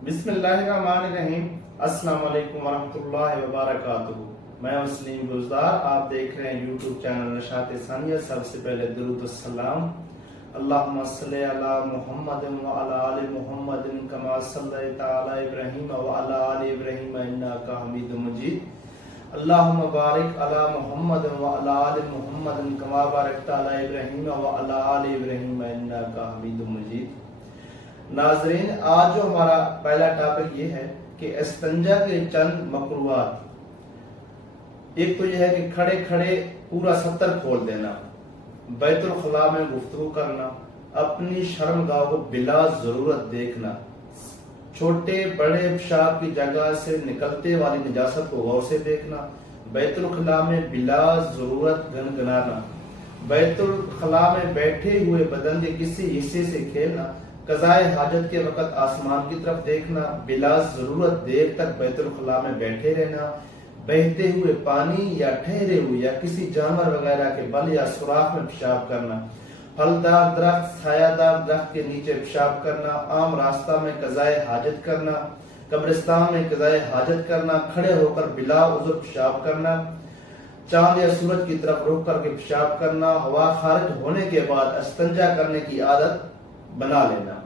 बिस्मिल्लाहिर्रहमानिर्रहीम। अस्सलाम वालेकुम वरहमतुल्लाहि वबरकातुहू। मैं वसीम गुलजार, आप देख रहे हैं यूट्यूब चैनल नशात सानिया। सबसे पहले दुरूद सलाम, अल्लाहुम्मा सल्ली अला मुहम्मदिन व अला आलि मुहम्मदिन कमा सल्लैता अला इब्राहीम व अला आलि इब्राहीम इन्नका हमीदुम मजीद। अल्लाहुम्मा बारिक अला मुहम्मदिन व अला आलि मुहम्मदिन कमा बारकता अला इब्राहीम व अला आलि इब्राहीम इन्नका हमीदुम मजीद। नाज़रीन, आज जो हमारा पहला टॉपिक ये है कि इस्तंजा के चंद मकरूहात। एक तो यह है कि खड़े खड़े पूरा सत्तर खोल देना, बैतुल खला में गुफ्तगू करना, अपनी शर्मगाह को बिला जरूरत देखना, छोटे बड़े पेशाब की जगह से निकलते वाली निजासत को गौर से देखना, बैतुल खला में बिला जरूरत गनगनाना, बैतुल खला में बैठे हुए बदन के किसी हिस्से से खेलना, कज़ाए हाजत के वक़्त आसमान की तरफ देखना, बिला जरूरत देर तक बैतुल खला में बैठे रहना, बहते हुए पानी या ठहरे हुए या किसी जानवर वगैरह के बल या सुराख में पेशाब करना, फलदार दरख्त छायादार दरख्त के नीचे पेशाब करना, आम रास्ता में कज़ाए हाजत करना, कब्रिस्तान में कज़ाए हाजत करना, खड़े होकर बिला उज़्र पेशाब करना, चांद या सूरज की तरफ रुख करके पेशाब करना, हवा खारिज होने के बाद इस्तंजा करने की आदत बना लेना।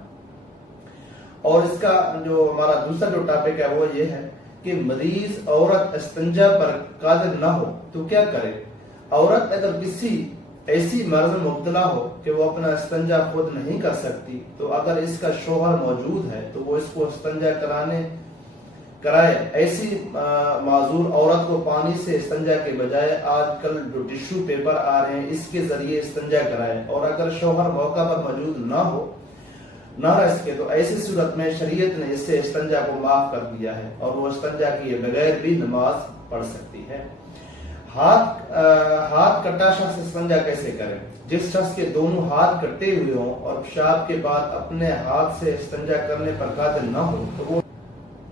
और इसका जो हमारा दूसरा जो टॉपिक है वो ये है कि मरीज औरत इस्तंजा पर कादिर ना हो तो क्या करे। औरत अगर किसी ऐसी मर्ज में मुब्तला हो कि वो अपना इस्तंजा खुद नहीं कर सकती, तो अगर इसका शोहर मौजूद है तो वो इसको इस्तंजा कराए। ऐसी माजूर औरत को पानी से इस्तंजा के बजाय आजकल जो टिश्यू पेपर आ रहे हैं इसके जरिए इस्तंजा कराए। और अगर शोहर मौका पर मौजूद ना रह सके तो ऐसी सूरत में शरीयत ने इससे इस्तंजा को माफ कर दिया है और वो इस्तंजा किए बगैर भी नमाज पढ़ सकती है। हाथ कटा शख्स इस्तंजा कैसे करे। जिस शख्स के दोनों हाथ कटे हुए हों और पेशाब के बाद अपने हाथ से इस्तंजा करने पर कादिर न हो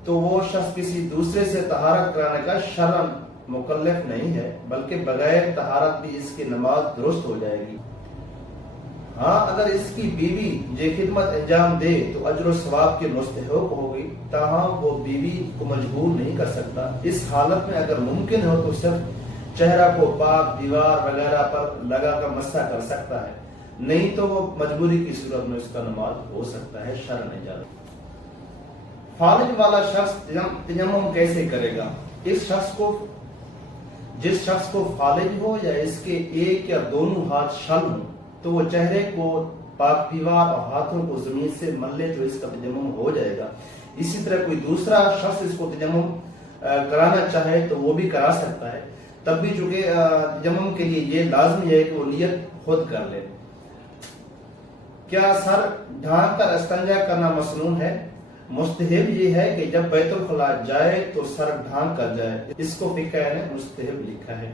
तो वो शख्स किसी दूसरे से तहारत कराने का शरअन मुकल्लफ नहीं है, बल्कि बगैर तहारत भी इसकी नमाज दुरुस्त हो जाएगी। हाँ, अगर इसकी बीवी ये खिदमत अंजाम दे तो अजर व सवाब के मुस्तहिक होगी, ताहम वो बीवी को मजबूर नहीं कर सकता। इस हालत में अगर मुमकिन हो तो सिर्फ चेहरा को पाक दीवार वगैरह पर लगा कर मस्सा कर सकता है, नहीं तो वो मजबूरी की सूरत में उसका नमाज हो सकता है, शर्अन इजाजत। फालिज वाला शख्स तयम्मुम कैसे करेगा। जिस शख्स को फालिज हो या इसके एक या दोनों हाथ शल हो तो वो चेहरे को पाक दीवार और हाथों को जमीन से मल ले तो इसका तयम्मुम हो जाएगा। इसी तरह कोई दूसरा शख्स इसको तयम्मुम कराना चाहे तो वो भी करा सकता है, तब भी चूंकि तयम्मुम के लिए ये लाजमी है कि वो नियत खुद कर ले। क्या सर ढांक कर इस्तंजा करना मसनून है। मुस्तहिब ये है कि जब बैतुल खला जाए तो सर ढांक कर जाए, इसको फिक़ह ने मुस्तहिब लिखा है।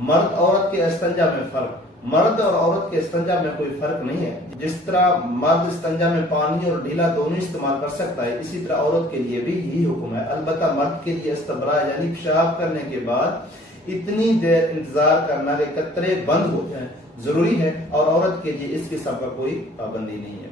मर्द औरत के इस्तंजा में फर्क। मर्द और औरत के इस्तंजा में कोई फर्क नहीं है। जिस तरह मर्द इस्तंजा में पानी और ढीला दोनों इस्तेमाल कर सकता है, इसी तरह औरत के लिए भी यही हुक्म है। अलबत्ता मर्द के लिए इस्तबरा यानी पेशाब करने के बाद इतनी देर इंतजार करना कि कतरे बंद हो जाए जरूरी है, और औरत के लिए इस किस्म का कोई पाबंदी नहीं है।